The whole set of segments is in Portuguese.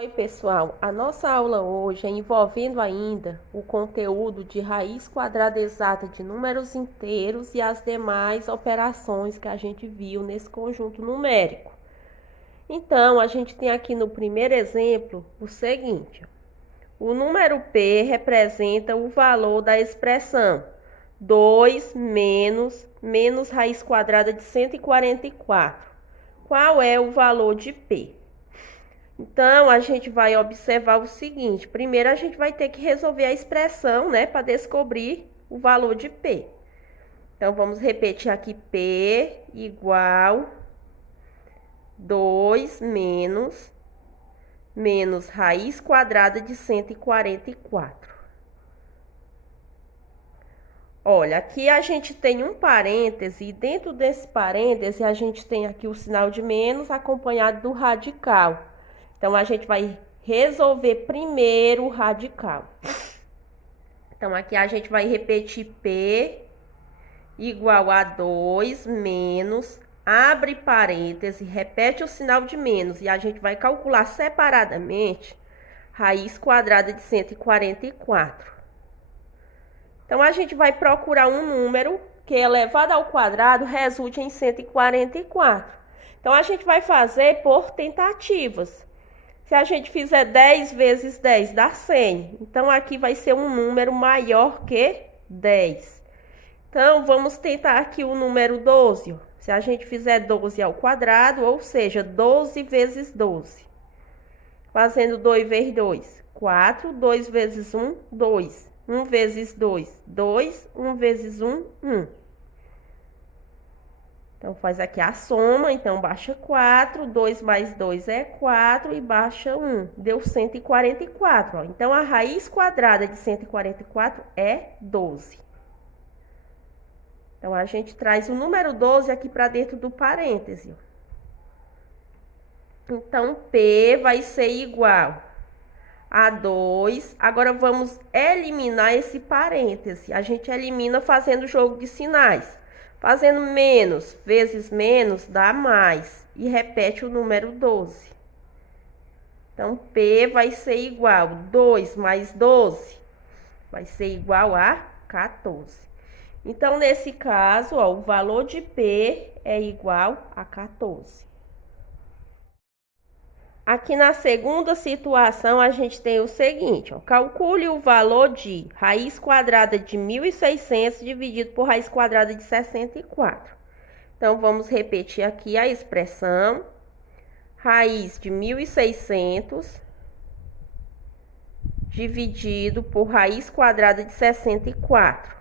Oi, pessoal. A nossa aula hoje é envolvendo ainda o conteúdo de raiz quadrada exata de números inteiros e as demais operações que a gente viu nesse conjunto numérico. Então, a gente tem aqui no primeiro exemplo o seguinte: o número P representa o valor da expressão 2 menos raiz quadrada de 144. Qual é o valor de P? Então, a gente vai observar o seguinte: primeiro a gente vai ter que resolver a expressão, né, para descobrir o valor de P. Então, vamos repetir aqui: P igual 2 menos raiz quadrada de 144. Olha, aqui a gente tem um parêntese e dentro desse parêntese a gente tem aqui o sinal de menos acompanhado do radical. Então, a gente vai resolver primeiro o radical. Então, aqui a gente vai repetir P igual a 2 menos, abre parêntese, repete o sinal de menos. E a gente vai calcular separadamente raiz quadrada de 144. Então, a gente vai procurar um número que elevado ao quadrado resulte em 144. Então, a gente vai fazer por tentativas. Se a gente fizer 10 vezes 10, dá 100. Então, aqui vai ser um número maior que 10. Então, vamos tentar aqui o número 12. Se a gente fizer 12 ao quadrado, ou seja, 12 vezes 12. Fazendo 2 vezes 2, 4. 2 vezes 1, 2. 1 vezes 2, 2. 1 vezes 1, 1. Então, faz aqui a soma, então baixa 4, 2 mais 2 é 4 e baixa 1, deu 144. Ó. Então, a raiz quadrada de 144 é 12. Então, a gente traz o número 12 aqui para dentro do parêntese. Então, P vai ser igual a 2. Agora, vamos eliminar esse parêntese. A gente elimina fazendo jogo de sinais. Fazendo menos vezes menos dá mais. E repete o número 12. Então, P vai ser igual a 2 mais 12. Vai ser igual a 14. Então, nesse caso, ó, o valor de P é igual a 14. Aqui na segunda situação, a gente tem o seguinte, ó, calcule o valor de raiz quadrada de 1.600 dividido por raiz quadrada de 64. Então, vamos repetir aqui a expressão. Raiz de 1.600 dividido por raiz quadrada de 64.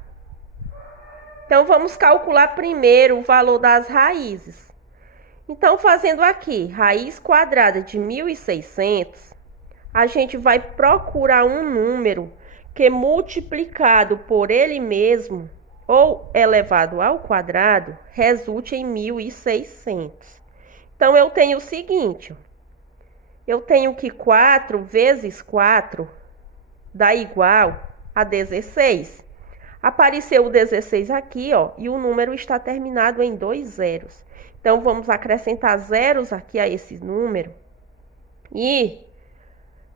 Então, vamos calcular primeiro o valor das raízes. Então, fazendo aqui, raiz quadrada de 1.600, a gente vai procurar um número que multiplicado por ele mesmo, ou elevado ao quadrado, resulte em 1.600. Então, eu tenho o seguinte, eu tenho que 4 vezes 4 dá igual a 16. Apareceu o 16 aqui, ó, e o número está terminado em 2 zeros. Então, vamos acrescentar zeros aqui a esse número e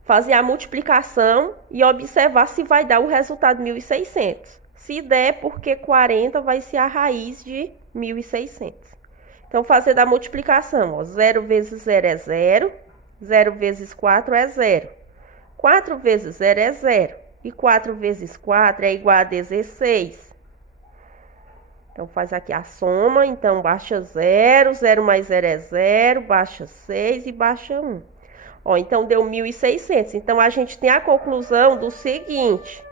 fazer a multiplicação e observar se vai dar o resultado 1.600. Se der, porque 40 vai ser a raiz de 1.600. Então, fazer da multiplicação, ó, 0 vezes 0 é 0, 0 vezes 4 é 0. 4 vezes 0 é 0. E 4 vezes 4 é igual a 16. Então, faz aqui a soma. Então, baixa 0. 0 mais 0 é 0. Baixa 6 e baixa 1. Ó, então, deu 1.600. Então, a gente tem a conclusão do seguinte.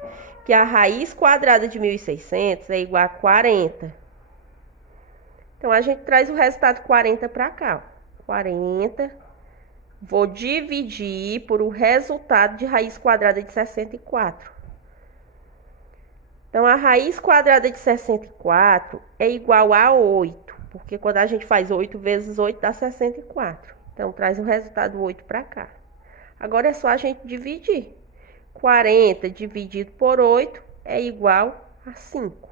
Que a raiz quadrada de 1.600 é igual a 40. Então, a gente traz o resultado 40 para cá. Ó. 40. Vou dividir por o resultado de raiz quadrada de 64. Então, a raiz quadrada de 64 é igual a 8, porque quando a gente faz 8 vezes 8 dá 64. Então, traz o resultado 8 para cá. Agora é só a gente dividir. 40 dividido por 8 é igual a 5.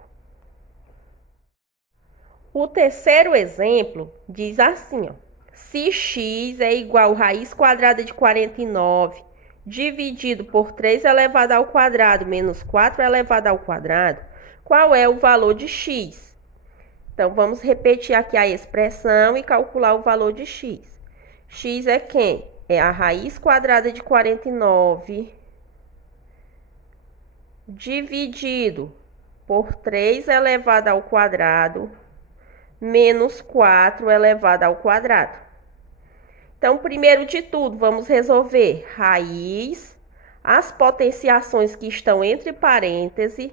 O terceiro exemplo diz assim, ó. Se x é igual a raiz quadrada de 49 dividido por 3 elevado ao quadrado menos 4 elevado ao quadrado, qual é o valor de x? Então, vamos repetir aqui a expressão e calcular o valor de x. X é quem? É a raiz quadrada de 49 dividido por 3 elevado ao quadrado menos 4 elevado ao quadrado. Então, primeiro de tudo, vamos resolver raiz, as potenciações que estão entre parênteses,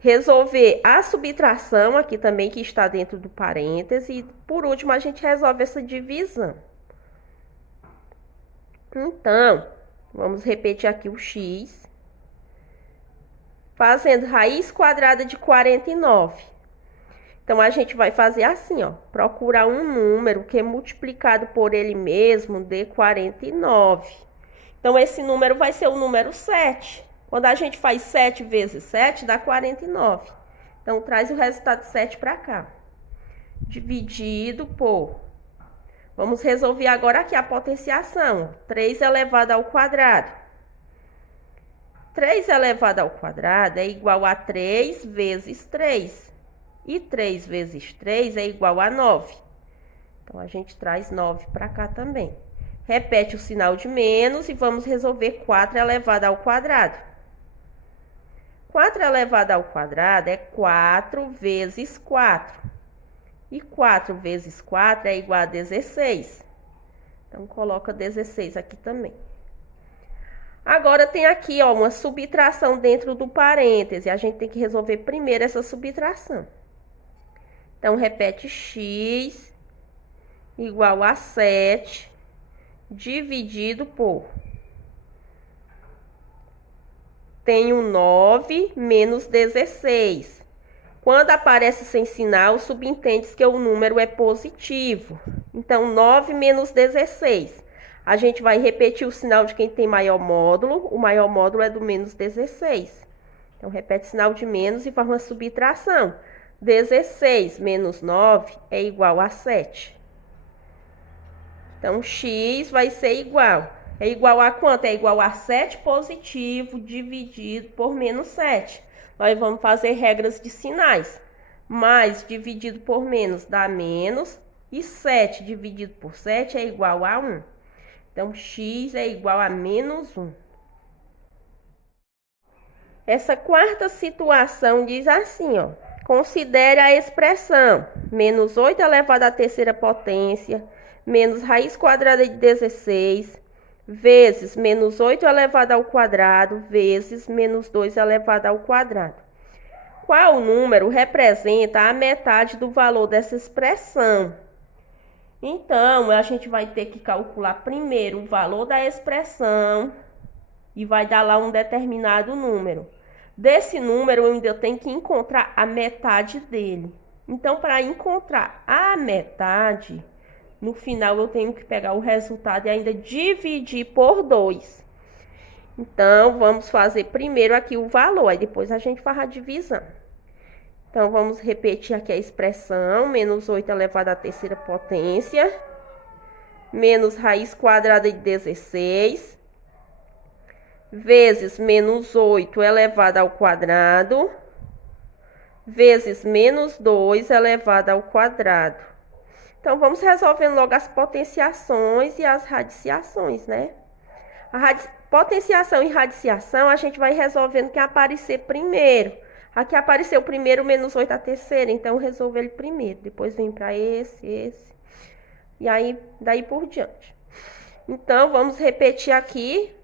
resolver a subtração aqui também que está dentro do parêntese e, por último, a gente resolve essa divisão. Então, vamos repetir aqui o x, fazendo raiz quadrada de 49. Então, a gente vai fazer assim, ó, procurar um número que multiplicado por ele mesmo dê 49. Então, esse número vai ser o número 7. Quando a gente faz 7 vezes 7, dá 49. Então, traz o resultado de 7 para cá. Dividido por... Vamos resolver agora aqui a potenciação. 3 elevado ao quadrado. 3 elevado ao quadrado é igual a 3 vezes 3. E 3 vezes 3 é igual a 9. Então, a gente traz 9 para cá também. Repete o sinal de menos e vamos resolver 4 elevado ao quadrado. 4 elevado ao quadrado é 4 vezes 4. E 4 vezes 4 é igual a 16. Então, coloca 16 aqui também. Agora, tem aqui, ó, uma subtração dentro do parêntese. A gente tem que resolver primeiro essa subtração. Então, repete x igual a 7 dividido por... Tenho 9 menos 16. Quando aparece sem sinal, subentende-se que o número é positivo. Então, 9 menos 16. A gente vai repetir o sinal de quem tem maior módulo. O maior módulo é do menos 16. Então, repete o sinal de menos e faz uma subtração. 16 menos 9 é igual a 7. Então, x vai ser igual. É igual a quanto? É igual a 7 positivo dividido por menos 7. Nós vamos fazer regras de sinais. Mais dividido por menos dá menos. E 7 dividido por 7 é igual a 1. Então, x é igual a menos 1. Essa quarta situação diz assim, ó. Considere a expressão menos 8 elevado à terceira potência, menos raiz quadrada de 16, vezes menos 8 elevado ao quadrado, vezes menos 2 elevado ao quadrado. Qual número representa a metade do valor dessa expressão? Então, a gente vai ter que calcular primeiro o valor da expressão e vai dar lá um determinado número. Desse número, eu ainda tenho que encontrar a metade dele. Então, para encontrar a metade, no final eu tenho que pegar o resultado e ainda dividir por 2. Então, vamos fazer primeiro aqui o valor, aí depois a gente faz a divisão. Então, vamos repetir aqui a expressão, menos 8 elevado à terceira potência, menos raiz quadrada de 16, vezes menos 8 elevado ao quadrado, vezes menos 2 elevado ao quadrado. Então, vamos resolvendo logo as potenciações e as radiciações, né? Potenciação e radiciação, a gente vai resolvendo quem aparecer primeiro. Aqui apareceu primeiro menos 8 a terceira, então eu resolvo ele primeiro. Depois vem para esse. E aí, daí por diante. Então, vamos repetir aqui.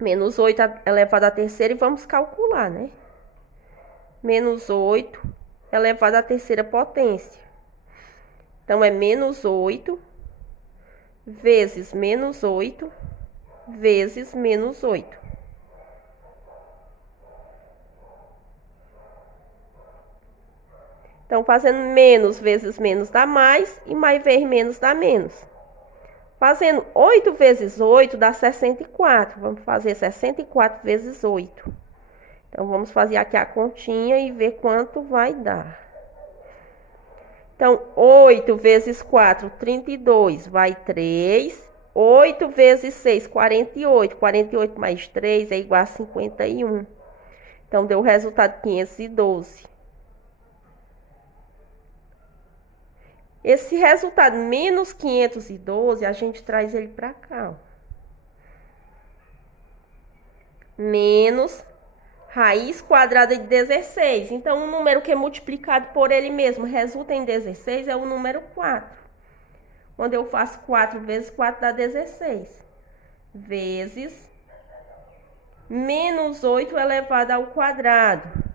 Menos 8 elevado à terceira e vamos calcular, né? Menos 8 elevado à terceira potência. Então, é menos 8 vezes menos 8 vezes menos 8. Então, fazendo menos vezes menos dá mais e mais vezes menos dá menos. Fazendo 8 vezes 8 dá 64. Vamos fazer 64 vezes 8. Então, vamos fazer aqui a continha e ver quanto vai dar. Então, 8 vezes 4, 32, vai 3. 8 vezes 6, 48. 48 mais 3 é igual a 51. Então, deu o resultado 512. Esse resultado menos 512, a gente traz ele para cá, ó. Menos raiz quadrada de 16. Então, um número que é multiplicado por ele mesmo resulta em 16 é o número 4. Quando eu faço 4 vezes 4 dá 16. Vezes menos 8 elevado ao quadrado.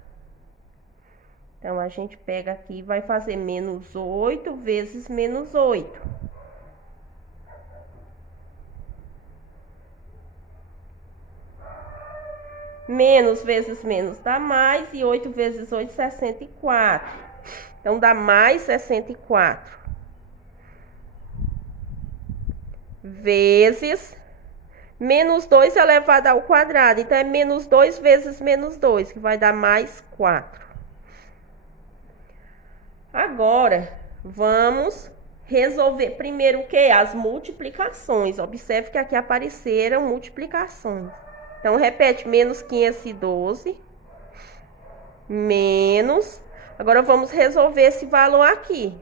Então, a gente pega aqui e vai fazer menos 8 vezes menos 8. Menos vezes menos dá mais, e 8 vezes 8, 64. Então, dá mais 64. Vezes menos 2 elevado ao quadrado. Então, é menos 2 vezes menos 2, que vai dar mais 4. Agora, vamos resolver primeiro o que? As multiplicações. Observe que aqui apareceram multiplicações. Então, repete, menos 512, menos... Agora, vamos resolver esse valor aqui.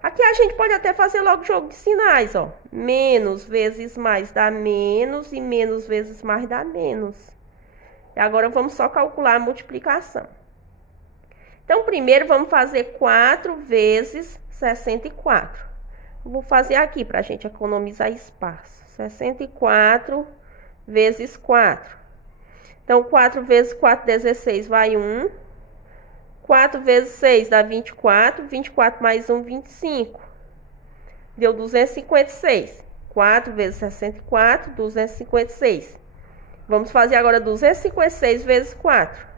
Aqui a gente pode até fazer logo o jogo de sinais, ó. Menos vezes mais dá menos, e menos vezes mais dá menos. E agora, vamos só calcular a multiplicação. Então, primeiro, vamos fazer 4 vezes 64. Vou fazer aqui para a gente economizar espaço. 64 vezes 4. Então, 4 vezes 4, 16, vai 1. 4 vezes 6 dá 24. 24 mais 1, 25. Deu 256. 4 vezes 64, 256. Vamos fazer agora 256 vezes 4.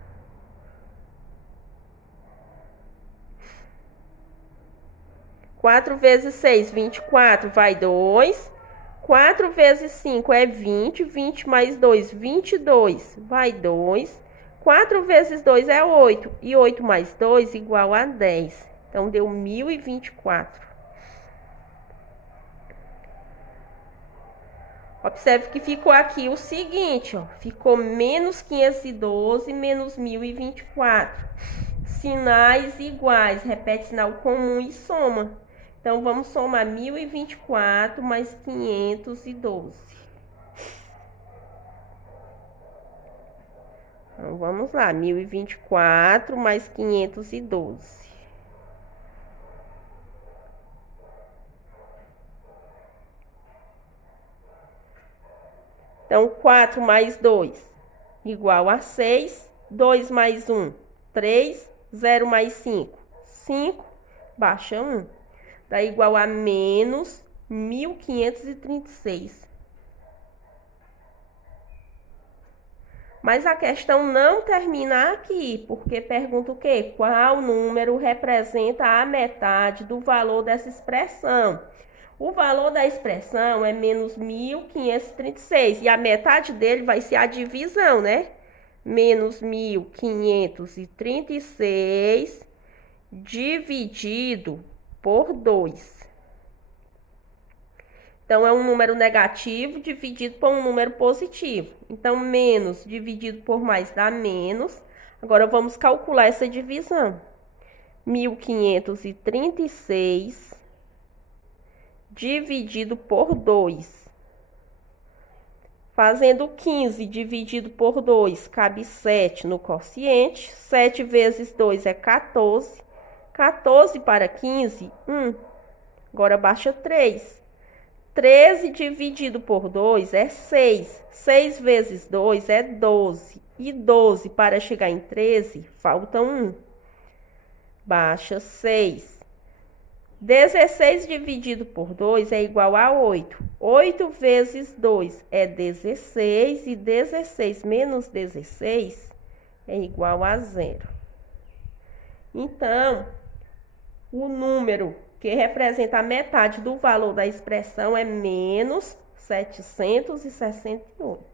4 vezes 6, 24, vai 2. 4 vezes 5 é 20. 20 mais 2, 22, vai 2. 4 vezes 2 é 8. E 8 mais 2 igual a 10. Então, deu 1024. Observe que ficou aqui o seguinte, ó. Ficou menos 512 menos 1024. Sinais iguais. Repete sinal comum e soma. Então, vamos somar 1024 mais 512. Então, vamos lá. 1024 mais 512. Então, 4 mais 2 igual a 6. 2 mais 1, 3. 0 mais 5, 5. Baixa 1. Dá igual a menos 1536. Mas a questão não termina aqui, porque pergunta o quê? Qual número representa a metade do valor dessa expressão? O valor da expressão é menos 1536, e a metade dele vai ser a divisão, né? Menos 1536 dividido por 2. Então, é um número negativo dividido por um número positivo. Então, menos dividido por mais dá menos. Agora, vamos calcular essa divisão. 1536 dividido por 2. Fazendo 15 dividido por 2, cabe 7 no quociente. 7 vezes 2 é 14. 14 para 15, 1. Agora, baixa 3. 13 dividido por 2 é 6. 6 vezes 2 é 12. E 12 para chegar em 13, falta 1. Baixa 6. 16 dividido por 2 é igual a 8. 8 vezes 2 é 16. E 16 menos 16 é igual a 0. Então, o número que representa a metade do valor da expressão é menos 768.